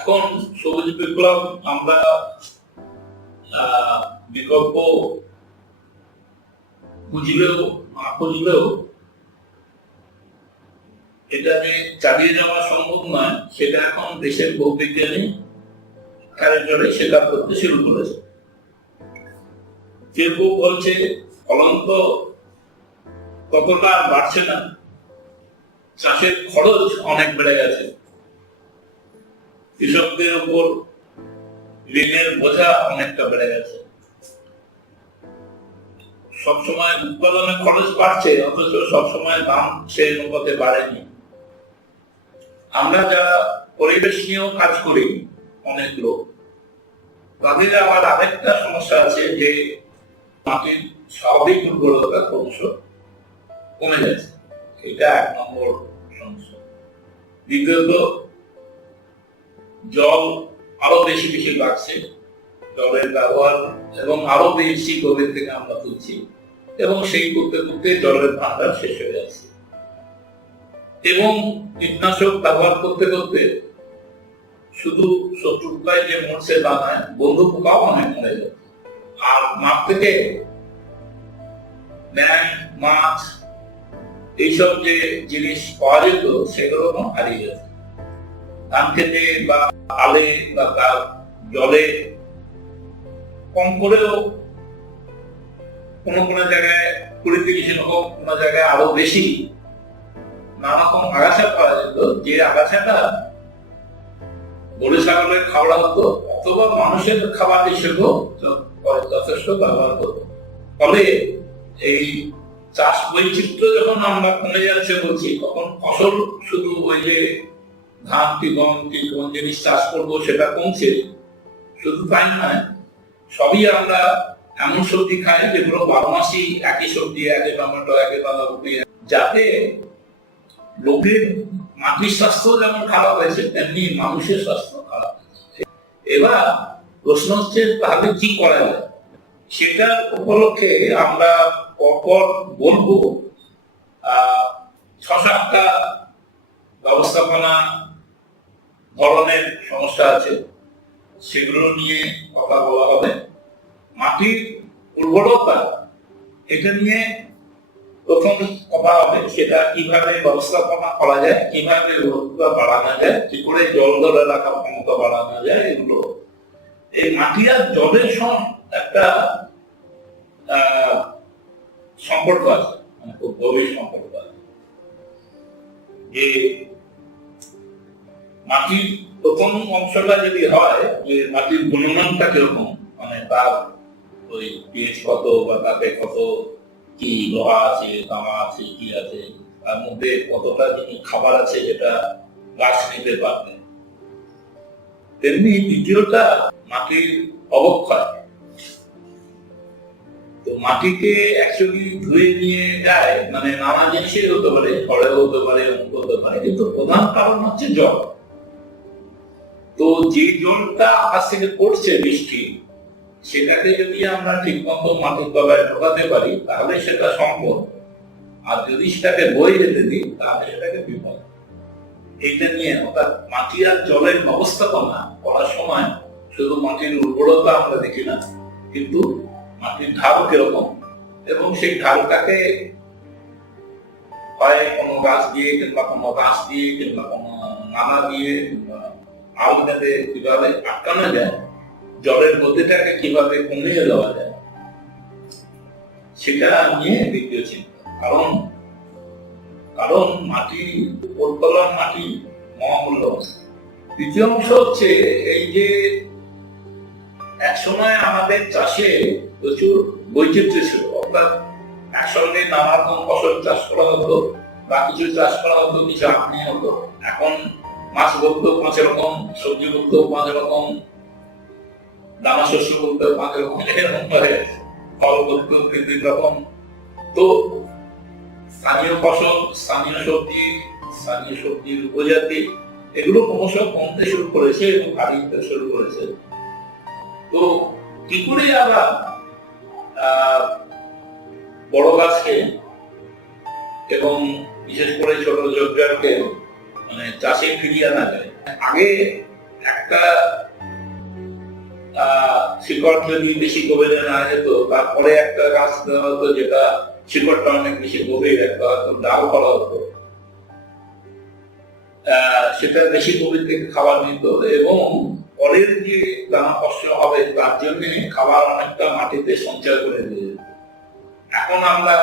এখন সবুজ বিপ্লব আমরা বিকল্প বুঝলেও না বুঝলেও এটা যে চালিয়ে যাওয়া সম্ভব নয় সেটা এখন দেশের ভূবিজ্ঞানী কারিগরে সেটা করতে শুরু করেছে। কেউ বলছে ফলন তো ততটা বাড়ছে না, চাষের খরচ অনেক বেড়ে গেছে, কৃষকদের উপর ঋণের বোঝা অনেকটা বেড়ে গেছে, সবসময় উৎপাদনের খরচ বাড়ছে অথচ সবসময় দাম সেই অনুপাতে বাড়েনি। আমরা যারা পরিবেশ নিয়েও কাজ করি অনেক লোক, তাদের আবার আরেকটা সমস্যা আছে যে মাটির স্বাভাবিক উর্বরতা ক্রমশ কমে যাচ্ছে, এটা 1 নম্বর সমস্যা। দ্বিতীয়ত জল আরো বেশি বেশি লাগছে, জলের ব্যবহার এবং আরো বেশি গভীর থেকে আমরা তুলছি এবং সেই করতে করতে জলের ভান্ডার শেষ হয়ে যাচ্ছে এবং কীটনাশক ব্যবহার করতে করতে শুধু শত্রু পোকায় যে মরছে তা নয়, বন্ধু পোকাও অনেক মরে যাচ্ছে। আর মাঠ থেকে ব্যাঙ, মাছ এইসব যে জিনিস পাওয়া যেত সেগুলো হারিয়ে যাচ্ছে। ধান খেতে বা আলে বা জলে কম করেও কোনো কোনো জায়গায় 20-30 রকম, কোনো জায়গায় আরো বেশি নানা রকম আগাছা পাওয়া যেত, যে আগাছাটা গরু ছাগলের খাওয়া হতো অথবা মানুষের খাবার হিসেবেও যথেষ্ট ব্যবহার হতো। ফলে এই চাষ বৈচিত্র্য যখন আমরা কমে যাচ্ছে বলছি, তখন ফসল শুধু ওই যে ধান কি গম কি কোন জিনিস চাষ করবো সেটা কমছে, শুধু তাই নয়, সবই আমরা এমন সবজি খাই যেগুলো 12 মাসই একই সবজি, একই টমেটো, একই বাঁধাকপি, যাতে লোকের মাটির স্বাস্থ্য যেমন খারাপ হয়েছে তেমনি মানুষের স্বাস্থ্য খারাপ হয়েছে। এবার প্রশ্ন হচ্ছে তাহলে কি করা যায়, সেটার উপলক্ষে আমরা পরপর বলবো 6-7টা ব্যবস্থাপনা ধরনের সমস্যা আছে, সেগুলো নিয়ে কথা বলা হবে। মাটির উর্বরতা এটা নিয়ে প্রথম কথা হবে, সেটা কিভাবে ব্যবস্থাপনা করা যায়, কিভাবে উর্বরতা বাড়ানো যায়, কি করে জল ধরে রাখার ক্ষমতা বাড়ানো যায়, এগুলো। এই মাটি আর জলের একটা সম্পর্ক আছে, মানে খুব গভীর সম্পর্ক আছে। যে মাটির প্রথম অংশটা যদি হয় যে মাটির গুণমানটা কিরকম, মানে তার ওই পিএইচ কত বা তাতে কত কি লোহা আছে, তামা আছে, কি আছে, তার মধ্যে কতটা খাবার আছে যেটা গাছ নিতে পারবে। তেমনি দ্বিতীয়টা মাটির অবক্ষয়। তো মাটিকে অ্যাকচুয়ালি ধুয়ে নিয়ে যায়, মানে নানা জিনিসের হতে পারে, ফলেও হতে পারে, অমুক হতে পারে, কিন্তু প্রধান কারণ হচ্ছে জল। তো যে জলটা আকাশ থেকে পড়ছে বৃষ্টি, সেটাকে যদি আমরা ঠিক মতো মাটির তলায় ঢোকাতে পারি তাহলে সেটা সম্ভব, আর যদি সেটাকে বয়ে যেতে দিই তাহলে সেটাকে বিপদ। এইটা নিয়ে অর্থাৎ মাটি আর জলের ব্যবস্থাপনা করার সময় শুধু মাটির উর্বরতা আমরা দেখি না, কিন্তু মাটির ঢাল কিরকম এবং সেই ঢালটাকে হয় কোনো গাছ দিয়ে কিংবা কোনো গাছ দিয়ে কিংবা কোনো নালা দিয়ে আল বেঁধে কিভাবে আটকানো যায়, জলের গতিটাকে কিভাবে কমিয়ে দেওয়া যায়, সেটা নিয়ে দ্বিতীয় চিন্তা। কারণ মাটি উর্বর, মাটি মহামূল্য। তৃতীয় অংশ হচ্ছে এই যে একসময় আমাদের চাষে প্রচুর বৈচিত্র্য ছিল, অর্থাৎ একসঙ্গে নানা রকম ফসল চাষ করা হতো বা কিছু চাষ করা হতো, কিছু আপনি হতো। এখন মাছ বলতো 5 রকম, সবজি বলতো 5 রকম, দানা শস্য বলতে 5 রকম, এরকম ভাবে ফল বলতো 3 রকম। তো স্থানীয় ফসল, স্থানীয় সবজি, স্থানীয় সবজির উপজাতি, এগুলো ক্রমশ কমতে শুরু করেছে এবং হারিয়ে শুরু করেছে। তো কি করে আবার বড় গাছকে এবং বিশেষ করে ছোট জমিদারকে মানে চাষে ফিরিয়ে আনা যায়? আগে একটা শিকড় যদি বেশি গভীরে না যেত, তারপরে একটা গাছ দেওয়া হতো যেটা শিকড়টা অনেক বেশি গভীর, একটা হয়তো ডাল করা হতো, সেটা বেশি গভীর থেকে খাবার নিত এবং পরের যে দানা ফসল হবে তার জন্য খাবার অনেকটা মাটিতে সঞ্চয় করে দিয়ে। এখন আমরা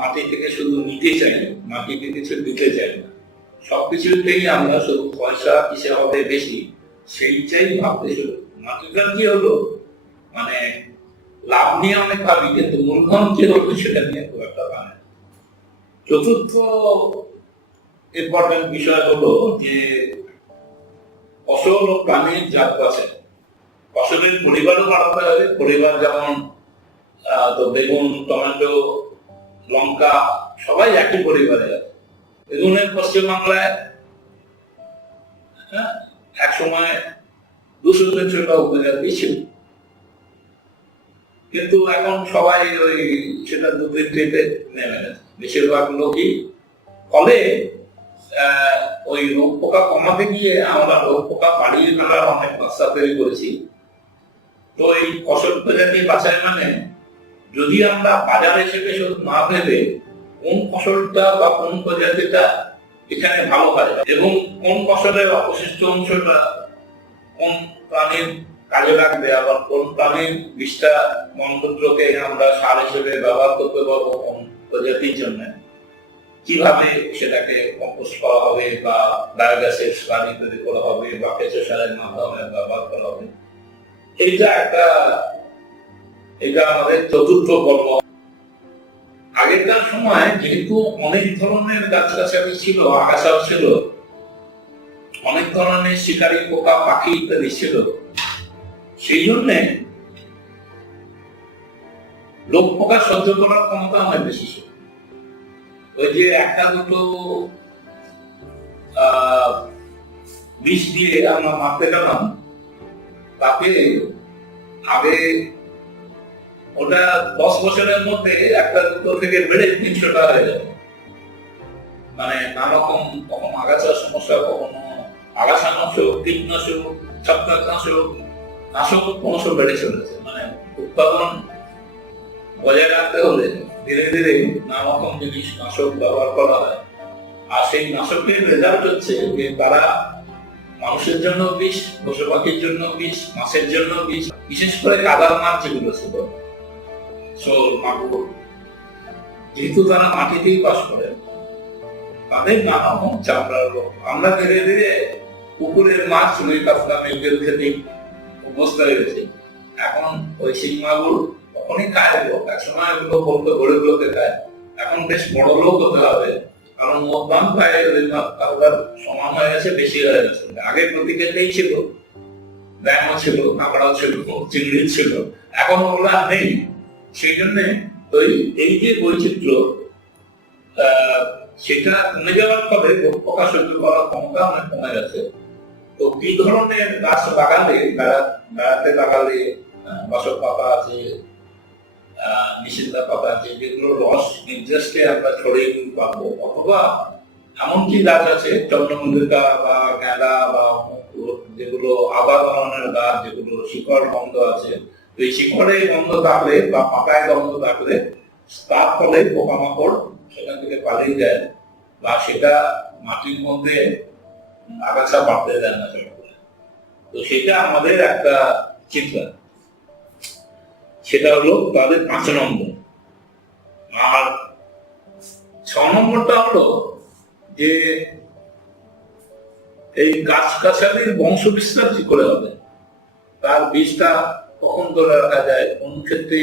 মাটি থেকে শুধু নিতে চাই না, মাটিতে কিছু দিতে চাই না, সবকিছুতেই আমরা শুধু পয়সা কিসে হবে বেশি সেইটাই ভাবতে শুরু। মাটিটার কি হলো, মানে লাভ নিয়ে অনেক ভাবি, কিন্তু মূলধন কি হলো সেটা নিয়ে খুব একটা ভাবে। চতুর্থ ইম্পর্টেন্ট বিষয় হলো যে ফসল ও প্রাণীর জাত বাছাই। ফসলের পরিবারও বাড়াতে হবে। পরিবার যেমন তো বেগুন, টমেটো, লঙ্কা সবাই একই পরিবারে আছে। বেগুনের পশ্চিমবাংলায় এক সময় 200-300টা উপজাতি ছিল, কিন্তু এখন সবাই ওই সেটা 2-3টেতে নেমে গেছে। বেশিরভাগ লোকই ফলে ওই রোগ পোকা কমাতে গিয়ে আমরা রোগ পোকা বাড়িয়ে ফেলার অনেক রাস্তা তৈরি করেছি। তো এই ফসল প্রজাতি বাছাই মানে যদি আমরা বাজার হিসেবে শুধু না ভেবে কোন ফসলটা বা কোন প্রজাতিটা এখানে ভালো হয় এবং কোন ফসলের অবশিষ্ট অংশটা কোন প্রাণীর কাজে লাগবে, আবার কোন প্রাণীর বিষটা মলমূত্রকে আমরা সার হিসেবে ব্যবহার করতে পারবো কোন প্রজাতির জন্য, কিভাবে সেটাকে কম্পোস্ট করা হবে বা বায়োগ্যাসের সার তৈরি করা হবে বা কেঁচো সারের মাধ্যমে ব্যবহার করা হবে, এটা আমাদের চতুর্থ কর্ম। আগেকার সময় যেহেতু অনেক ধরনের গাছগাছালি ছিল, আগাছাও ছিল, অনেক ধরনের শিকারী পোকা পাখি ইত্যাদি ছিল, সেই জন্যে লোক পোকা সহ্য করার ক্ষমতা অনেক বেশি ছিল। ওই যে একটা দুটো বিষ দিয়ে আমরা মারতে গেলাম, তাকে আগে ওটা 10 বছরের মধ্যে একটা দুটো থেকে বেড়ে 300টা হয়ে যাবে। মানে নানা রকম, কখনো আগাছার সমস্যা, কখনো আগাছা নাশক, কীটনাশক, ছত্রাকনাশক, নাশক ক্রমশ বেড়ে চলেছে। মানে উৎপাদন বজায় রাখতে হলে ধীরে ধীরে নানা রকম জিনিস নাশক ব্যবহার করা হয়। আর সেই নাশকের রেজাল্ট হচ্ছে যে তারা মানুষের জন্য বিষ, পশু পাখির জন্য বিষ, মাছের জন্য বিষ। বিশেষ করে কাদার মাছ যেগুলো ছিল, শোল, মাগুর, যেহেতু তারা মাটিতেই বাস করে, তাদের নানা রকম চামড়ার রোগ। আমরা ধীরে ধীরে পুকুরের মাছ, রুই, কাতলা, মৃগেল খেতে অভ্যস্ত হয়েছে। এখন ওই শিং মাগুর তখনই খায় লোক, এক সময় ওগুলো বলতো গরিবগুলোকে খায়, এখন বেশ বড় লোক হতে হবে, কারণ মধ্যম পায় ওই কারবার সমান হয়ে গেছে, বেশি হয়ে গেছে। আগে প্রতি ক্ষেত্রেই ছিল, ব্যায়ামও ছিল, কাঁকড়াও ছিল, চিংড়ি ছিল, এখন ওগুলো নেই। সেই জন্যে ওই এই যে বৈচিত্র্য, সেটা কমে যাওয়ার ফলে রোগ পোকা সহ্য করার ক্ষমতা অনেক কমে গেছে। তো কি ধরনের গাছ লাগালে, বেড়াতে লাগালে বাসক পাতা আছে, নিষিদ্ধা পাতা আছে, যেগুলো রস নির্দিষ্টে আমরা ছড়িয়ে দিতে পারবো, অথবা এমনকি গাছ আছে চন্দ্রমল্লিকা বা গাঁদা বা যেগুলো আবার ধরনের গাছ, যেগুলো শিকড় বন্ধ আছে, এই শিকড়ে গন্ধ থাকলে বা পাতায় গন্ধ থাকলে তার ফলে পোকামাকড় সেখান থেকে পালিয়ে যায় বা সেটা মাটির মধ্যে আগাছা বাড়তে দেয় না। তো সেটা আমাদের একটা চিন্তা, সেটা হলো তাদের 5 নম্বর। আর 6 নম্বরটা হলো যে এই গাছগাছালির বংশ বিস্তার কি করে হবে, তার বীজটা কখন ধরে রাখা যায়, কোন ক্ষেত্রে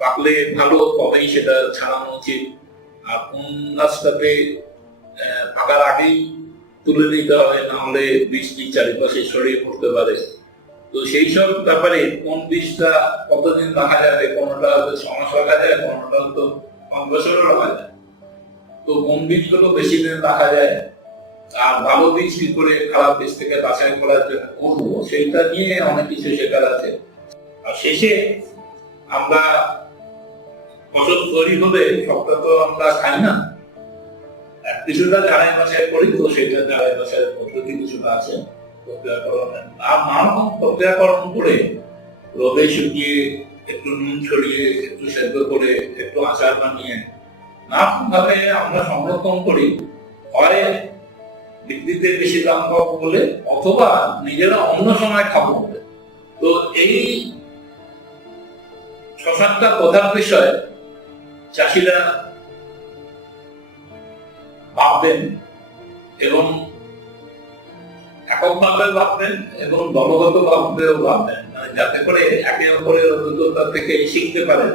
পাকলে ভালো, কবেই সেটা ছাড়ানো উচিত, আর কোন গাছটাতে পাকার আগেই তুলে নিতে হবে, না হলে বীজটি চারিপাশে ছড়িয়ে পড়তে পারে। তো সেই সব ব্যাপারে কোন বীজটা কতদিন রাখা যাবে, কোনটা হয়তো 6 মাস রাখা যায়, কোনটা হয়তো 5 বছরও রাখা যায়। তো কোন বীজগুলো বেশি দিন রাখা যায়, আর ভালো বীজ কি করে খারাপ বীজ থেকে বাছাই করার জন্য করবো, সেইটা নিয়ে অনেক কিছু শেখার আছে। আর শেষে আমরা ফসল তৈরি হলে সবটা তো আমরা খাই না, কিছুটা ঝাড়াই বাছাই করি, তো সেটা ঝাড়াই বাছাই পদ্ধতি কিছুটা আছে প্রক্রিয়াকরণের। আর নানারকম প্রক্রিয়াকরণ করে রোদে শুকিয়ে একটু নুন ছড়িয়ে একটু সেদ্ধ করে একটু আচার বানিয়ে নানারকম ভাবে আমরা সংরক্ষণ করি, হয় বিক্রিতে বেশি দাম পাবো বলে, অথবা নিজেরা অন্য সময় খাবো বলে। তো এই শশাকটা প্রধান বিষয় চাষিরা ভাববেন, এবং এককভাবে ভাববেন এবং দলগত ভাবেও ভাববেন, মানে যাতে করে একে অপরের অভিজ্ঞতা থেকে শিখতে পারেন,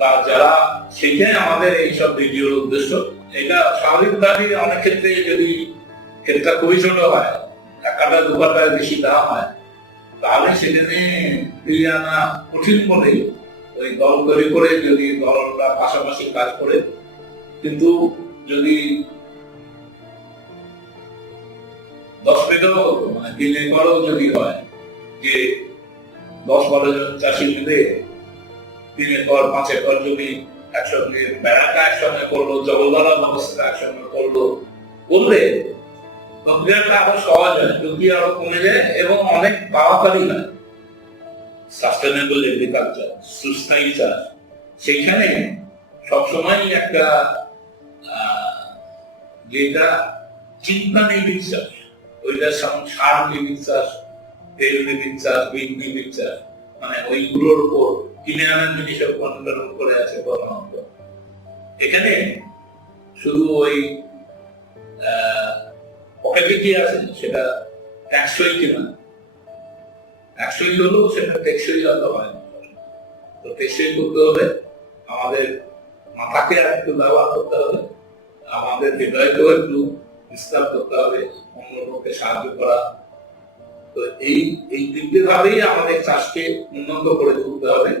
বা যারা সেটাই আমাদের এইসব ভিডিওর উদ্দেশ্য। এটা স্বাভাবিকভাবে অনেক ক্ষেত্রে যদি ক্ষেত্রটা খুবই ছোট হয়, টাকাটা দুবারটায় বেশি দেওয়া হয়, তাহলে সেখানে ফিরিয়ে আনা কঠিন বলে ওই দল তৈরি করে যদি দলটা পাশাপাশি কাজ করে, কিন্তু যদি 10 বিঘাও মানে 3 একরও যদি হয়, যে 10-12 জন চাষি মিলে 3 একর 5 একর জমি একসঙ্গে বেড়াটা একসঙ্গে করলো, জলধারা ব্যবস্থা একসঙ্গে করলো, করলে প্রক্রিয়াটা আরো সহজ হয়, ঝুঁকি আরো কমে যায় এবং অনেক তাড়াতাড়ি হয়। সাস্টেনেবল এগ্রিকালচার, সুস্থায়ী চাষ, সেইখানে সবসময় একটা যেটা চিন্তা নিবিড় চাষ, ওইটা সার নিবিড় চাষ, তেল নিবিড় চাষ, বীজ নিবিড় চাষ, মানে ওইগুলোর উপর কিনে আনার জিনিসের উপর নির্ভর করে আছে প্রধানত। এখানে শুধু ওই পকেটে কি আছে সেটা টেকসই কিনা, টেকসই হলেও সেটা টেকসই হতে হয় না। তো টেকসই করতে হলে আমাদের মাথাকে একটু ব্যবহার করতে হবে, আমাদের হৃদয়কেও একটু বিস্তার করতে হবে, অন্য লোককে সাহায্য করা। তো এই তিনটে ভাবেই আমাদের চাষকে উন্নত করে তুলতে হবে।